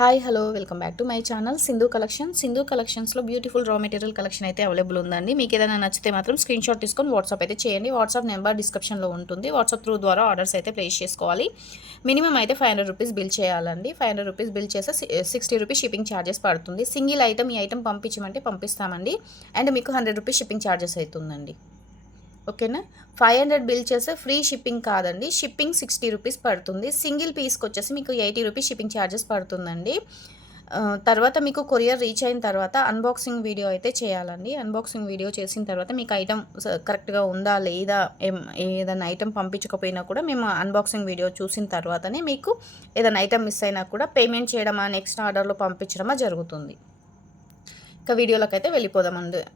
Hi hello welcome back to my channel Sindhu collection. Sindhu కలెక్షన్స్లో beautiful raw material collection అయితే available ఉందండి. మీకు ఏదైనా నచ్చితే మాత్రం స్క్రీన్ షాట్ తీసుకొని వాట్సాప్ అయితే చేయండి. వాట్సాప్ నెంబర్ డిస్క్రిప్షన్లో ఉంటుంది. వాట్సాప్ త్రూ ద్వారా ఆర్డర్స్ అయితే ప్లేస్ చేసుకోవాలి. మినిమం అయితే 500 రూపీస్ బిల్ చేయాలండి. 500 రూపీస్ బిల్ చేస్తే 60 రూపీస్ షిప్పింగ్ ఛార్జెస్ పడుతుంది. సింగిల్ ఐటమ్ ఈ ఐటమ్ పంపించమంటే పంపిస్తామండి. అండ్ మీకు 100 రూపీస్ షిప్పింగ్ ఛార్జెస్ అవుతుందండి. ఓకేనా. 500 బిల్ చేస్తే ఫ్రీ షిప్పింగ్ కాదండి, షిప్పింగ్ 60 రూపీస్ పడుతుంది. సింగిల్ పీస్కి వచ్చేసి మీకు 80 రూపీస్ షిప్పింగ్ ఛార్జెస్ పడుతుందండి. తర్వాత మీకు కొరియర్ రీచ్ అయిన తర్వాత అన్బాక్సింగ్ వీడియో అయితే చేయాలండి. అన్బాక్సింగ్ వీడియో చేసిన తర్వాత మీకు ఐటమ్ కరెక్ట్గా ఉందా లేదా, ఏదైనా ఐటమ్ పంపించకపోయినా కూడా మేము అన్బాక్సింగ్ వీడియో చూసిన తర్వాతనే మీకు ఏదైనా ఐటమ్ మిస్ అయినా కూడా పేమెంట్ చేయడమా, నెక్స్ట్ ఆర్డర్లో పంపించడమా జరుగుతుంది. ఇక వీడియోలోకి అయితే వెళ్ళిపోదామండి.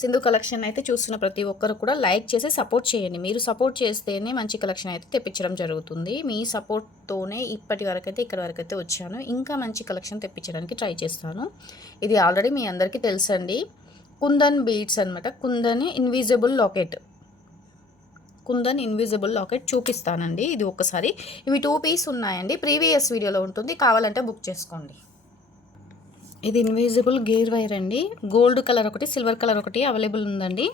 సింధు కలెక్షన్ అయితే చూస్తున్న ప్రతి ఒక్కరు కూడా లైక్ చేసి సపోర్ట్ చేయండి. మీరు సపోర్ట్ చేస్తేనే మంచి కలెక్షన్ అయితే తెప్పించడం జరుగుతుంది. మీ సపోర్ట్తోనే ఇప్పటి వరకు అయితే ఇక్కడ వరకు అయితే వచ్చాను. ఇంకా మంచి కలెక్షన్ తెప్పించడానికి ట్రై చేస్తాను. ఇది ఆల్రెడీ మీ అందరికీ తెలుసండి. కుందన్ బీడ్స్ అనమాట. Kundan invisible locket. Kundan invisible locket చూపిస్తానండి. ఇది ఒక్కసారి. ఇవి 2 పీస్ ఉన్నాయండి. ప్రీవియస్ వీడియోలో ఉంటుంది, కావాలంటే బుక్ చేసుకోండి. ఇది ఇన్విజిబుల్ గేర్ వైర్ అండి. గోల్డ్ కలర్ ఒకటి, సిల్వర్ కలర్ ఒకటి అవైలబుల్ ఉందండి.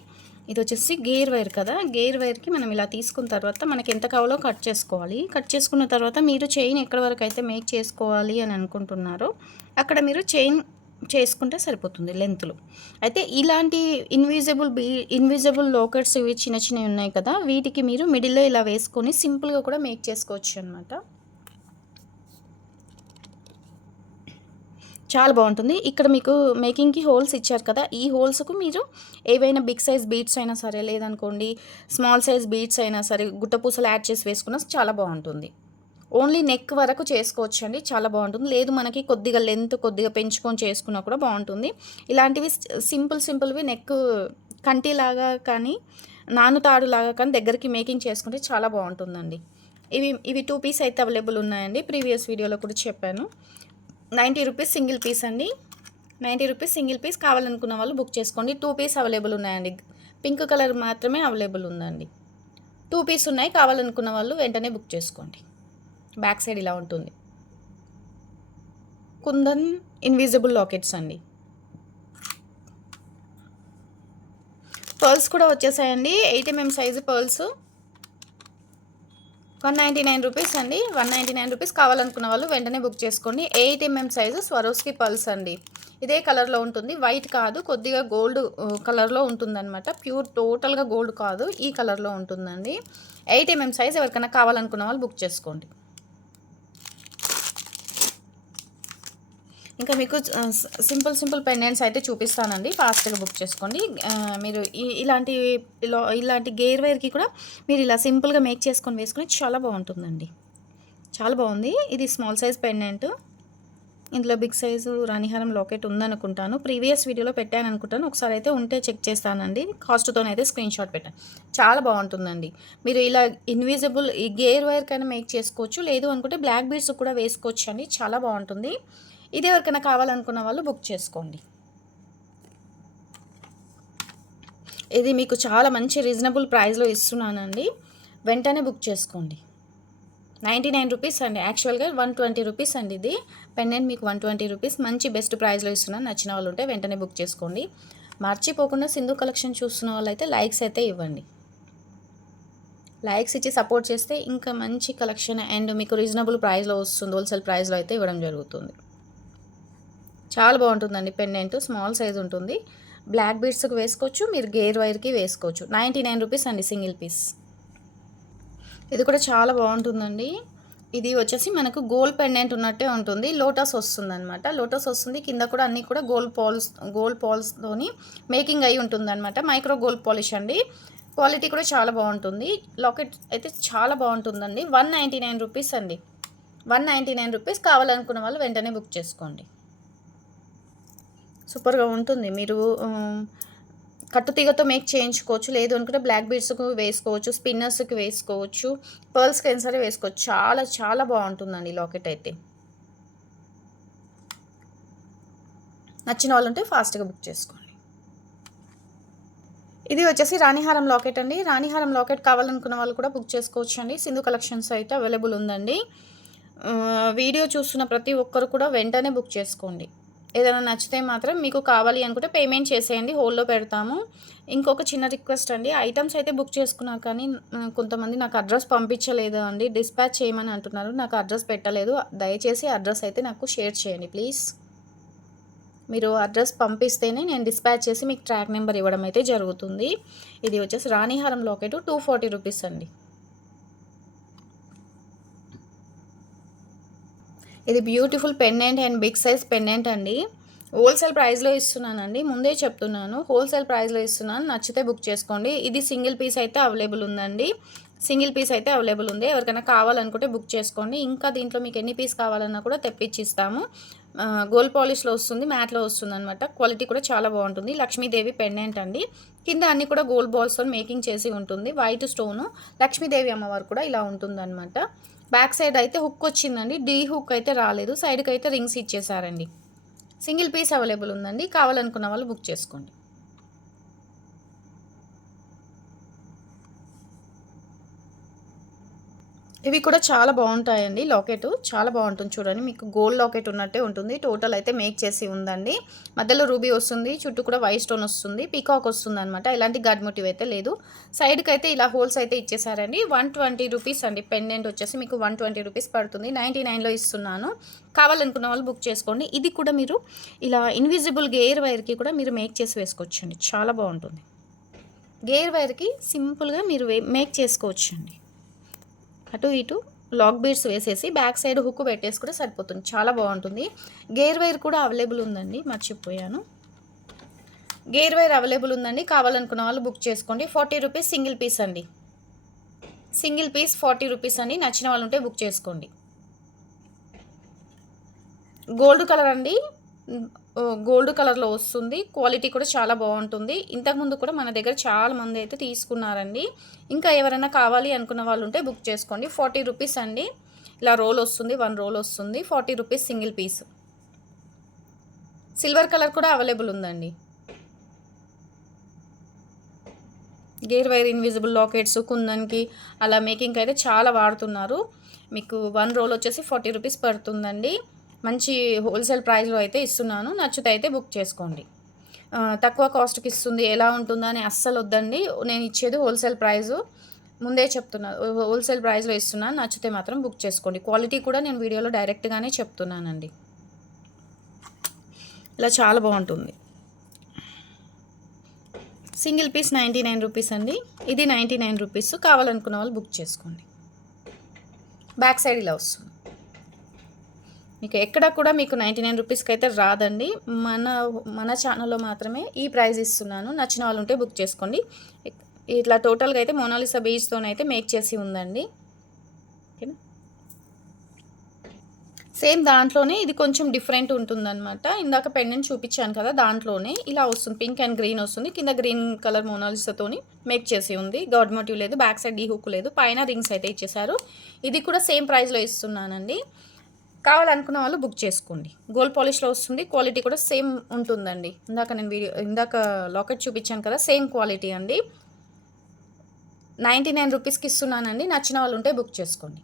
ఇది వచ్చేసి గేర్ వైర్ కదా. గేర్ వైర్కి మనం ఇలా తీసుకున్న తర్వాత మనకి ఎంత కావాలో కట్ చేసుకోవాలి. కట్ చేసుకున్న తర్వాత మీరు చైన్ ఎక్కడి వరకు అయితే మేక్ చేసుకోవాలి అని అనుకుంటున్నారో అక్కడ మీరు చైన్ చేసుకుంటే సరిపోతుంది లెంత్లో. అయితే ఇలాంటి ఇన్విజిబుల్ లాకెట్స్ ఇవి చిన్న చిన్నవి ఉన్నాయి కదా, వీటికి మీరు మిడిల్లో ఇలా వేసుకొని సింపుల్గా కూడా మేక్ చేసుకోవచ్చు అనమాట. చాలా బాగుంటుంది. ఇక్కడ మీకు మేకింగ్కి హోల్స్ ఇచ్చారు కదా, ఈ హోల్స్కు మీరు ఏవైనా బిగ్ సైజ్ బీడ్స్ అయినా సరే, లేదనుకోండి స్మాల్ సైజ్ బీడ్స్ అయినా సరే, గుట్టపూసలు యాడ్ చేసి వేసుకున్నా చాలా బాగుంటుంది. ఓన్లీ నెక్ వరకు చేసుకోవచ్చు అండి, చాలా బాగుంటుంది. లేదు మనకి కొద్దిగా లెంత్ కొద్దిగా పెంచుకొని చేసుకున్నా కూడా బాగుంటుంది. ఇలాంటివి సింపుల్వి నెక్ కంటిలాగా కానీ నానుతాడులాగా కానీ దగ్గరికి మేకింగ్ చేసుకుంటే చాలా బాగుంటుందండి. ఇవి 2 పీస్ అయితే అవైలబుల్ ఉన్నాయండి. ప్రీవియస్ వీడియోలో కూడా చెప్పాను. 90 రూపీస్ సింగిల్ పీస్ అండి. 90 రూపీస్ సింగిల్ పీస్. కావాలనుకున్న వాళ్ళు బుక్ చేసుకోండి. 2 పీస్ అవైలబుల్ ఉన్నాయండి. పింక్ కలర్ మాత్రమే అవైలబుల్ ఉందండి. 2 పీస్ ఉన్నాయి. కావాలనుకున్న వాళ్ళు వెంటనే బుక్ చేసుకోండి. బ్యాక్ సైడ్ ఇలా ఉంటుంది. కుందన్ ఇన్విజిబుల్ లాకెట్స్ అండి. పర్ల్స్ కూడా వచ్చేసాయండి. 8 mm సైజు పర్ల్స్ 199 రూపీస్ అండి. 199 రూపీస్. కావాలనుకున్న వాళ్ళు వెంటనే బుక్ చేసుకోండి. 8 mm సైజు స్వరోస్కి పల్స్ అండి. ఇదే కలర్లో ఉంటుంది, వైట్ కాదు, కొద్దిగా గోల్డ్ కలర్లో ఉంటుందన్నమాట. ప్యూర్ టోటల్గా గోల్డ్ కాదు, ఈ కలర్లో ఉంటుందండి. 8 mm సైజ్. ఎవరికైనా కావాలనుకున్న వాళ్ళు బుక్ చేసుకోండి. ఇంకా మీకు సింపుల్ పెండెంట్స్ అయితే చూపిస్తానండి, ఫాస్ట్గా బుక్ చేసుకోండి. మీరు ఇలాంటి గేర్ వైర్కి కూడా మీరు ఇలా సింపుల్గా మేక్ చేసుకొని వేసుకొని చాలా బాగుంటుందండి. చాలా బాగుంది. ఇది స్మాల్ సైజ్ పెండెంట్. ఇందులో బిగ్ సైజు రాణిహారం లాకెట్ ఉందనుకుంటాను. ప్రీవియస్ వీడియోలో పెట్టాను అనుకుంటాను. ఒకసారి అయితే ఉంటే చెక్ చేస్తానండి. కాస్ట్తోనైతే స్క్రీన్ షాట్ పెట్టాను. చాలా బాగుంటుందండి. మీరు ఇలా ఇన్విజిబుల్ ఈ గేర్ వైర్ కైనా మేక్ చేసుకోవచ్చు, లేదు అనుకుంటే బ్లాక్ బీడ్స్ కూడా వేసుకోవచ్చు అండి. చాలా బాగుంటుంది. ఇది ఎవరికైనా కావాలనుకున్న వాళ్ళు బుక్ చేసుకోండి. ఇది మీకు చాలా మంచి రీజనబుల్ ప్రైస్లో ఇస్తున్నానండి. వెంటనే బుక్ చేసుకోండి. 99 రూపీస్ అండి. యాక్చువల్గా 120 రూపీస్ అండి. ఇది పెండెంట్ మీకు 120 రూపీస్. మంచి బెస్ట్ ప్రైస్లో ఇస్తున్నాను. నచ్చిన వాళ్ళు ఉంటే వెంటనే బుక్ చేసుకోండి. మర్చిపోకుండా సింధు కలెక్షన్ చూస్తున్న వాళ్ళు అయితే లైక్స్ అయితే ఇవ్వండి. లైక్స్ ఇచ్చి సపోర్ట్ చేస్తే ఇంకా మంచి కలెక్షన్ అండ్ మీకు రీజనబుల్ ప్రైస్లో వస్తుంది. హోల్సేల్ ప్రైస్లో అయితే ఇవ్వడం జరుగుతుంది. చాలా బాగుంటుందండి. పెండెంట్ స్మాల్ సైజ్ ఉంటుంది. బ్లాక్ బీడ్స్కి వేసుకోవచ్చు, మీరు గేర్ వైర్కి వేసుకోవచ్చు. 99 రూపీస్ అండి సింగిల్ పీస్. ఇది కూడా చాలా బాగుంటుందండి. ఇది వచ్చేసి మనకు గోల్డ్ పెండెంట్ ఉన్నట్టే ఉంటుంది. లోటస్ వస్తుంది అనమాట. లోటస్ వస్తుంది. కింద కూడా అన్నీ కూడా గోల్డ్ పాల్స్తోని మేకింగ్ అయి ఉంటుంది అనమాట. మైక్రో గోల్డ్ పాలిష్ అండి. క్వాలిటీ కూడా చాలా బాగుంటుంది. లాకెట్ అయితే చాలా బాగుంటుందండి. 199 రూపీస్ అండి. 199 రూపీస్. కావాలనుకున్న వాళ్ళు వెంటనే బుక్ చేసుకోండి. సూపర్గా ఉంటుంది. మీరు కట్టుతీగతో మేక్ చేయించుకోవచ్చు, లేదు అనుకుంటే బ్లాక్ బీడ్స్కి వేసుకోవచ్చు, స్పిన్నర్స్కి వేసుకోవచ్చు, పర్ల్స్కి అయినా సరే వేసుకోవచ్చు. చాలా చాలా బాగుంటుందండి లాకెట్ అయితే. నచ్చిన వాళ్ళు ఉంటే ఫాస్ట్గా బుక్ చేసుకోండి. ఇది వచ్చేసి రాణిహారం లాకెట్ అండి. రాణిహారం లాకెట్ కావాలనుకున్న వాళ్ళు కూడా బుక్ చేసుకోవచ్చు అండి. సింధు కలెక్షన్స్ అయితే అవైలబుల్ ఉందండి. వీడియో చూస్తున్న ప్రతి ఒక్కరు కూడా వెంటనే బుక్ చేసుకోండి. ఏదైనా నచ్చితే మాత్రం మీకు కావాలి అనుకుంటే పేమెంట్ చేసేయండి, హోల్డ్‌లో పెడతాము. ఇంకొక చిన్న రిక్వెస్ట్ అండి, ఐటెమ్స్ అయితే బుక్ చేసుకున్నారు కానీ కొంతమంది నాకు అడ్రస్ పంపించలేదు అండి. డిస్పాచ్ చేయమని అంటున్నారు. నాకు అడ్రస్ పెట్టలేదు. దయచేసి అడ్రస్ అయితే నాకు షేర్ చేయండి ప్లీజ్. మీరు అడ్రస్ పంపిస్తేనే నేను డిస్పాచ్ చేసి మీకు ట్రాక్ నెంబర్ ఇవ్వడం అయితే జరుగుతుంది. ఇది వచ్చేసి రాణిహారం లాకెట్ 240 రూపీస్ అండి. ఇది beautiful pendant and big size pendant అండి. హోల్సేల్ ప్రైస్లో ఇస్తున్నానండి, ముందే చెప్తున్నాను. హోల్సేల్ ప్రైస్లో ఇస్తున్నాను, నచ్చితే బుక్ చేసుకోండి. ఇది సింగిల్ పీస్ అయితే అవైలబుల్ ఉందండి. సింగిల్ పీస్ అయితే అవైలబుల్ ఉంది. ఎవరికైనా కావాలనుకుంటే బుక్ చేసుకోండి. ఇంకా దీంట్లో మీకు ఎన్ని పీస్ కావాలన్నా కూడా తెప్పించి ఇస్తాము. గోల్డ్ పాలిష్లో వస్తుంది, మ్యాట్లో వస్తుంది అనమాట. క్వాలిటీ కూడా చాలా బాగుంటుంది. లక్ష్మీదేవి పెండెంట్ అండి. కింద అన్ని కూడా గోల్డ్ బాల్స్తో మేకింగ్ చేసి ఉంటుంది. వైట్ స్టోను లక్ష్మీదేవి అమ్మవారు కూడా ఇలా ఉంటుంది అనమాట. బ్యాక్ సైడ్ అయితే హుక్ వచ్చిందండి, డీ హుక్ అయితే రాలేదు. సైడ్కి అయితే రింగ్స్ ఇచ్చేసారండి. సింగిల్ పీస్ అవైలబుల్ ఉందండి, కావాలనుకున్న వాళ్ళు బుక్ చేసుకోండి. ఇవి కూడా చాలా బాగుంటాయండి. లాకెట్ చాలా బాగుంటుంది చూడండి, మీకు గోల్డ్ లాకెట్ ఉన్నట్టే ఉంటుంది. టోటల్ అయితే మేక్ చేసి ఉందండి. మధ్యలో రూబీ వస్తుంది, చుట్టూ కూడా వైట్ స్టోన్ వస్తుంది, పీకాక్ వస్తుంది అనమాట. ఎలాంటి గాడ్ మోటివ్ అయితే లేదు. సైడ్కి అయితే ఇలా హోల్స్ అయితే ఇచ్చేసారండి. 120 రూపీస్ అండి. పెండెంట్ వచ్చేసి మీకు 120 రూపీస్ పడుతుంది. 99లో ఇస్తున్నాను. కావాలనుకున్న వాళ్ళు బుక్ చేసుకోండి. ఇది కూడా మీరు ఇలా ఇన్విజిబుల్ గేర్ వైర్కి కూడా మీరు మేక్ చేసి వేసుకోవచ్చండి, చాలా బాగుంటుంది. గేర్ వైర్కి సింపుల్గా మీరు మేక్ చేసుకోవచ్చండి. అటు ఇటు లాక్ బీడ్స్ వేసేసి బ్యాక్ సైడ్ హుక్ పెట్టేసి కూడా సరిపోతుంది, చాలా బాగుంటుంది. గేర్ వైర్ కూడా అవైలబుల్ ఉందండి, మర్చిపోయాను. గేర్ వైర్ అవైలబుల్ ఉందండి, కావాలనుకున్న వాళ్ళు బుక్ చేసుకోండి. 40 రూపీస్ సింగిల్ పీస్ అండి. సింగిల్ పీస్ 40 రూపీస్ అండి. నచ్చిన వాళ్ళు ఉంటే బుక్ చేసుకోండి. గోల్డ్ కలర్ అండి, గోల్డ్ కలర్లో వస్తుంది. క్వాలిటీ కూడా చాలా బాగుంటుంది. ఇంతకుముందు కూడా మన దగ్గర చాలా మంది అయితే తీసుకున్నారండి. ఇంకా ఎవరైనా కావాలి అనుకున్న వాళ్ళు ఉంటే బుక్ చేసుకోండి. 40 రూపీస్ అండి. ఇలా రోల్ వస్తుంది, 1 రోల్ వస్తుంది. 40 rupees single piece. Silver colour కూడా అవైలబుల్ ఉందండి. గేర్ వైర్ ఇన్విజిబుల్ లాకెట్స్ కుందన్కి అలా మేకింగ్కి అయితే చాలా వాడుతున్నారు. మీకు 1 రోల్ వచ్చేసి 40 రూపీస్ పడుతుందండి. మంచి హోల్సేల్ ప్రైస్లో అయితే ఇస్తున్నాను. నచ్చితే అయితే బుక్ చేసుకోండి. తక్కువ కాస్ట్కి ఇస్తుంది, ఎలా ఉంటుందో అని అస్సలు వద్దండి. నేను ఇచ్చేది హోల్సేల్ ప్రైజు, ముందే చెప్తున్నా. హోల్సేల్ ప్రైస్లో ఇస్తున్నాను, నచ్చితే మాత్రం బుక్ చేసుకోండి. క్వాలిటీ కూడా నేను వీడియోలో డైరెక్ట్గానే చెప్తున్నానండి. ఇలా చాలా బాగుంటుంది. సింగిల్ పీస్ 99 రూపీస్ అండి. ఇది 99 రూపీస్. కావాలనుకున్న వాళ్ళు బుక్ చేసుకోండి. బ్యాక్ సైడ్ ఇలా వస్తుంది. మీకు ఎక్కడ కూడా మీకు 99 రూపీస్కి అయితే రాదండి. మన ఛానల్లో మాత్రమే ఈ ప్రైస్ ఇస్తున్నాను. నచ్చిన వాళ్ళు ఉంటే బుక్ చేసుకోండి. ఇట్లా టోటల్గా అయితే మోనాలిసా బీడ్స్తోనైతే మేక్ చేసి ఉందండి. ఓకేనా, సేమ్ దాంట్లోనే ఇది కొంచెం డిఫరెంట్ ఉంటుందన్నమాట. ఇందాక పెండెంట్ చూపించాను కదా, దాంట్లోనే ఇలా వస్తుంది. పింక్ అండ్ గ్రీన్ వస్తుంది. కింద గ్రీన్ కలర్ మోనాలిసాతోని మేక్ చేసి ఉంది. గాడ్ మోటివ్ లేదు, బ్యాక్ సైడ్ డీ హుక్ లేదు, పైన రింగ్స్ అయితే ఇచ్చేసారు. ఇది కూడా సేమ్ ప్రైస్లో ఇస్తున్నానండి. కావాలనుకున్న వాళ్ళు బుక్ చేసుకోండి. గోల్డ్ పాలిష్లో వస్తుంది. క్వాలిటీ కూడా సేమ్ ఉంటుందండి. ఇందాక లాకెట్ చూపించాను కదా, సేమ్ క్వాలిటీ అండి. 99 రూపీస్కి ఇస్తున్నానండి. నచ్చిన వాళ్ళు ఉంటే బుక్ చేసుకోండి.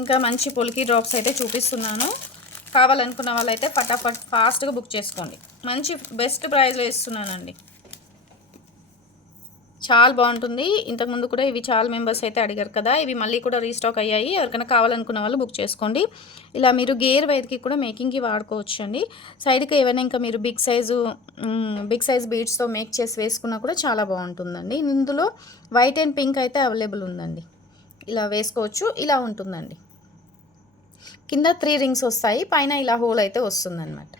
ఇంకా మంచి పొలికి డ్రాప్స్ అయితే చూపిస్తున్నాను. కావాలనుకున్న వాళ్ళైతే ఫటాఫట్ ఫాస్ట్గా బుక్ చేసుకోండి. మంచి బెస్ట్ ప్రైస్లో ఇస్తున్నానండి. చాలా బాగుంటుంది. ఇంతకుముందు కూడా ఇవి చాలా మెంబర్స్ అయితే అడిగారు కదా, ఇవి మళ్ళీ కూడా రీస్టాక్ అయ్యాయి. ఎవరికైనా కావాలనుకున్న వాళ్ళు బుక్ చేసుకోండి. ఇలా మీరు గేర్ వైర్కి కూడా మేకింగ్కి వాడుకోవచ్చు అండి. సైడ్కి ఏమైనా ఇంకా మీరు బిగ్ సైజ్ బీడ్స్తో మేక్ చేసి వేసుకున్నా కూడా చాలా బాగుంటుందండి. ఇందులో వైట్ అండ్ పింక్ అయితే అవైలబుల్ ఉందండి. ఇలా వేసుకోవచ్చు. ఇలా ఉంటుందండి. కింద 3 రింగ్స్ వస్తాయి, పైన ఇలా హోల్ అయితే వస్తుందన్నమాట.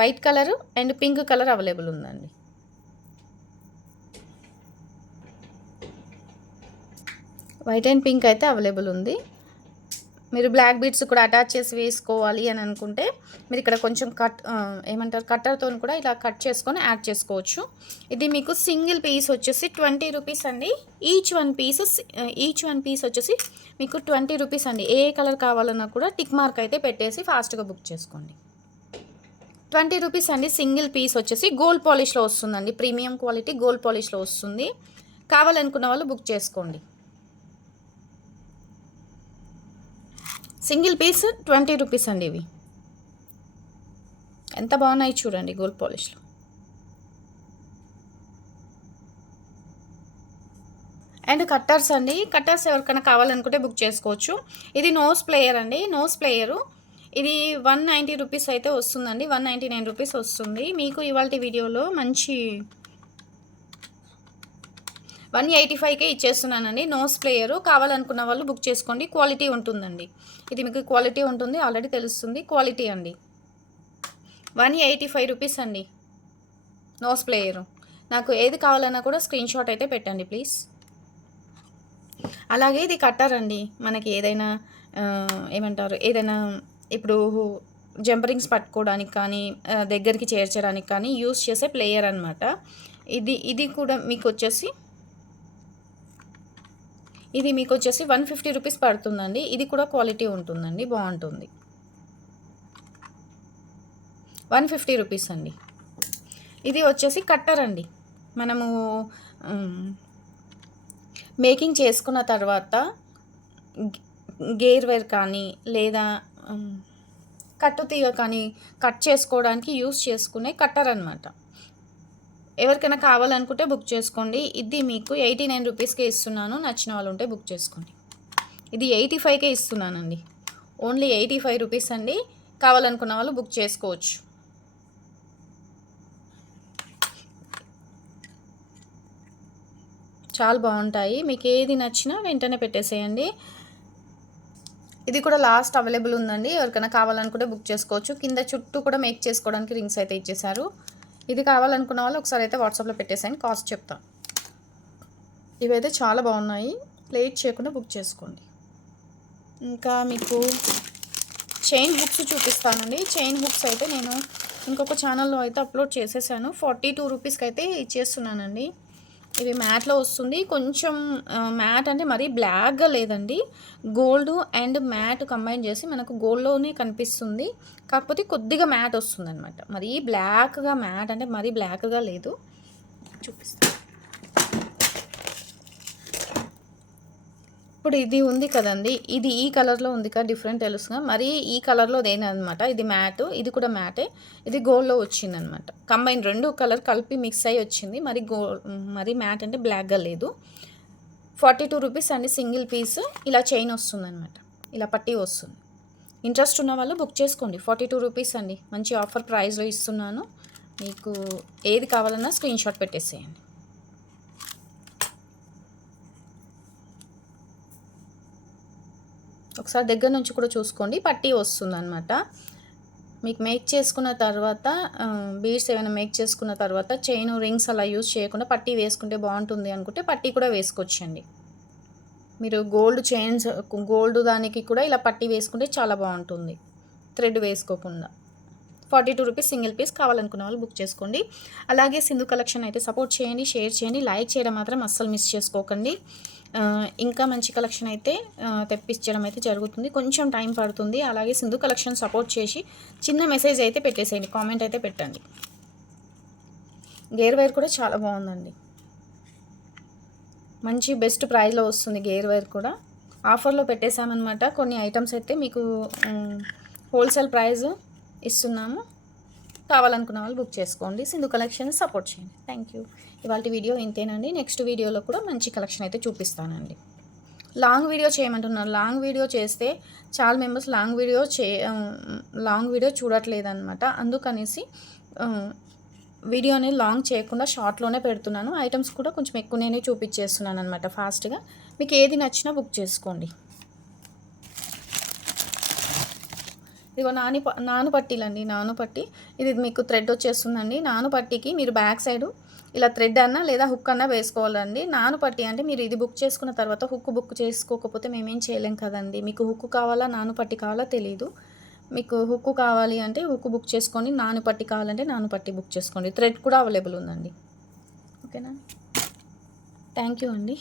White colour and pink colour available ఉందండి. వైట్ అండ్ పింక్ అయితే అవైలబుల్ ఉంది. మీరు బ్లాక్ బీడ్స్ కూడా అటాచ్ చేసి వేసుకోవాలి అని అనుకుంటే మీరు ఇక్కడ కొంచెం కట్టర్తో కూడా ఇలా కట్ చేసుకొని యాడ్ చేసుకోవచ్చు. ఇది మీకు సింగిల్ పీస్ వచ్చేసి 20 రూపీస్ అండి. ఈచ్ వన్ పీస్ వచ్చేసి మీకు 20 రూపీస్ అండి. ఏ కలర్ కావాలన్నా కూడా టిక్ మార్క్ అయితే పెట్టేసి ఫాస్ట్గా బుక్ చేసుకోండి. 20 రూపీస్ అండి. సింగిల్ పీస్ వచ్చేసి గోల్డ్ పాలిష్లో వస్తుందండి. ప్రీమియం క్వాలిటీ గోల్డ్ పాలిష్లో వస్తుంది. కావాలనుకున్న వాళ్ళు బుక్ చేసుకోండి. సింగిల్ పీస్ 20 రూపీస్ అండి. ఇవి ఎంత బాగున్నాయి చూడండి గోల్డ్ పాలిష్లో. అండ్ కట్టర్స్ అండి, కట్టర్స్ ఎవరికైనా కావాలనుకుంటే బుక్ చేసుకోవచ్చు. ఇది నోస్ ప్లేయర్ అండి, నోస్ ప్లేయరు. ఇది 190 రూపీస్ అయితే వస్తుందండి, 199 రూపీస్ వస్తుంది. మీకు ఇవాళ వీడియోలో మంచి 185కే ఇచ్చేస్తున్నానండి. నోస్ ప్లేయరు కావాలనుకున్న వాళ్ళు బుక్ చేసుకోండి. క్వాలిటీ ఉంటుందండి, ఇది మీకు క్వాలిటీ ఉంటుంది, ఆల్రెడీ తెలుస్తుంది. క్వాలిటీ అండి. 185 రూపీస్ అండి నోస్ ప్లేయరు. నాకు ఏది కావాలన్నా కూడా స్క్రీన్ షాట్ అయితే పెట్టండి ప్లీజ్. అలాగే ఇది కట్టర్ అండి, మనకి ఏదైనా ఏమంటారు, ఏదైనా ఇప్పుడు జంపరింగ్స్ పట్టుకోవడానికి కానీ దగ్గరికి చేర్చడానికి కానీ యూస్ చేసే ప్లేయర్ అనమాట. ఇది కూడా మీకు వచ్చేసి 150 రూపీస్ పడుతుందండి. ఇది కూడా క్వాలిటీ ఉంటుందండి, బాగుంటుంది. 150 రూపీస్ అండి. ఇది వచ్చేసి కట్టర్ అండి. మనము మేకింగ్ చేసుకున్న తర్వాత గేర్ వైర్ కానీ లేదా కట్టుతీగ కానీ కట్ చేసుకోవడానికి యూస్ చేసుకునే కట్టర్ అనమాట. ఎవరికైనా కావాలనుకుంటే బుక్ చేసుకోండి. ఇది మీకు 89 రూపీస్కే ఇస్తున్నాను. నచ్చిన వాళ్ళు ఉంటే బుక్ చేసుకోండి. ఇది 85కే ఇస్తున్నానండి, ఓన్లీ 85 రూపీస్ అండి. కావాలనుకున్న వాళ్ళు బుక్ చేసుకోవచ్చు. చాలా బాగుంటాయి. మీకు ఏది నచ్చినా వెంటనే పెట్టేసేయండి. ఇది కూడా లాస్ట్ అవైలబుల్ ఉందండి, ఎవరికైనా కావాలనుకుంటే బుక్ చేసుకోవచ్చు. కింద చుట్టూ కూడా మేక్ చేసుకోవడానికి రింగ్స్ అయితే ఇచ్చేసారు. ఇది కావాలనుకున్న వాళ్ళు ఒకసారి అయితే వాట్సాప్లో పెట్టేసేయండి, కాస్ట్ చెప్తాను. ఇవైతే చాలా బాగున్నాయి, లేట్ చేయకుండా బుక్ చేసుకోండి. ఇంకా మీకు చైన్ హుక్స్ చూపిస్తానండి. చైన్ హుక్స్ అయితే నేను ఇంకొక ఛానల్లో అయితే అప్లోడ్ చేసేసాను. 42 రూపీస్కి అయితే ఇచ్చేస్తున్నానండి. ఇవి మ్యాట్లో వస్తుంది. కొంచెం మ్యాట్ అంటే మరీ బ్లాక్గా లేదండి, గోల్డ్ అండ్ మ్యాట్ కంబైన్ చేసి మనకు గోల్డ్లోనే కనిపిస్తుంది. కాకపోతే కొద్దిగా మ్యాట్ వస్తుంది అనమాట. మరీ బ్లాక్గా మ్యాట్ అంటే మరీ బ్లాక్గా లేదు. చూపిస్తాను. ఇప్పుడు ఇది ఉంది కదండి, ఇది ఈ కలర్లో ఉంది కదా, డిఫరెంట్ తెలుసుగా. మరి ఈ కలర్లో దేనమాట, ఇది మ్యాట్, ఇది కూడా మ్యాటే. ఇది గోల్డ్లో వచ్చిందనమాట. కంబైన్ రెండు కలర్ కలిపి మిక్స్ అయ్యి వచ్చింది. మరి మ్యాట్ అంటే బ్లాక్గా లేదు. 42 రూపీస్ అండి సింగిల్ పీస్. ఇలా చైన్ వస్తుందన్నమాట, ఇలా పట్టీ వస్తుంది. ఇంట్రెస్ట్ ఉన్న వాళ్ళు బుక్ చేసుకోండి. 42 రూపీస్ అండి, మంచి ఆఫర్ ప్రైస్లో ఇస్తున్నాను. మీకు ఏది కావాలన్నా స్క్రీన్ షాట్ పెట్టేసేయండి. ఒకసారి దగ్గర నుంచి కూడా చూసుకోండి, పట్టీ వస్తుందన్నమాట. మీకు మేక్ చేసుకున్న తర్వాత బీడ్స్ ఏమైనా మేక్ చేసుకున్న తర్వాత చైన్ రింగ్స్ అలా యూజ్ చేయకుండా పట్టీ వేసుకుంటే బాగుంటుంది అనుకుంటే పట్టీ కూడా వేసుకోవచ్చండి. మీరు గోల్డ్ చైన్స్, గోల్డ్ దానికి కూడా ఇలా పట్టీ వేసుకుంటే చాలా బాగుంటుంది, థ్రెడ్ వేసుకోకుండా. 42 రూపీస్ సింగిల్ పీస్. కావాలనుకున్న వాళ్ళు బుక్ చేసుకోండి. అలాగే సింధు కలెక్షన్ అయితే సపోర్ట్ చేయండి, షేర్ చేయండి, లైక్ చేయడం మాత్రం అస్సలు మిస్ చేసుకోకండి. ఇంకా మంచి కలెక్షన్ అయితే తెప్పించడం అయితే జరుగుతుంది, కొంచెం టైం పడుతుంది. అలాగే సింధు కలెక్షన్ సపోర్ట్ చేసి చిన్న మెసేజ్ అయితే పెట్టేసేయండి, కామెంట్ అయితే పెట్టండి. గేర్ వైర్ కూడా చాలా బాగుందండి, మంచి బెస్ట్ ప్రైస్లో వస్తుంది. గేర్ వైర్ కూడా ఆఫర్లో పెట్టేశామన్నమాట. కొన్ని ఐటమ్స్ అయితే మీకు హోల్సేల్ ప్రైస్ ఇస్తున్నాము. కావాలనుకున్న వాళ్ళు బుక్ చేసుకోండి. సింధు కలెక్షన్ సపోర్ట్ చేయండి. Thank you. ఇవాళ వీడియో ఇంతేనండి. నెక్స్ట్ వీడియోలో కూడా మంచి కలెక్షన్ అయితే చూపిస్తానండి. లాంగ్ వీడియో చేయమంటున్నారు. లాంగ్ వీడియో చేస్తే చాలా మెంబర్స్ లాంగ్ వీడియో చూడట్లేదన్నమాట. అందుకనేసి వీడియోని లాంగ్ చేయకుండా షార్ట్లోనే పెడుతున్నాను. ఐటమ్స్ కూడా కొంచెం ఎక్కువ నేనే చూపించేస్తున్నాను అనమాట ఫాస్ట్గా. మీకు ఏది నచ్చినా బుక్ చేసుకోండి. ఇదిగో నాను పట్టీలండి, నాను పట్టీ. ఇది మీకు థ్రెడ్ వచ్చేస్తుందండి. నాను పట్టీకి మీరు బ్యాక్ సైడ్ ఇలా థ్రెడ్ అన్నా లేదా హుక్ అన్నా వేసుకోవాలండి. నాను పట్టీ అంటే మీరు ఇది బుక్ చేసుకున్న తర్వాత హుక్ బుక్ చేసుకోకపోతే మేమేం చేయలేం కదండి. మీకు హుక్ కావాలా నాను పట్టీ కావాలా తెలీదు. మీకు హుక్ కావాలి అంటే హుక్ బుక్ చేసుకోండి, నాను పట్టీ కావాలంటే నాను పట్టీ బుక్ చేసుకోండి. థ్రెడ్ కూడా అవైలబుల్ ఉందండి. ఓకేనా, థ్యాంక్ యూ అండి.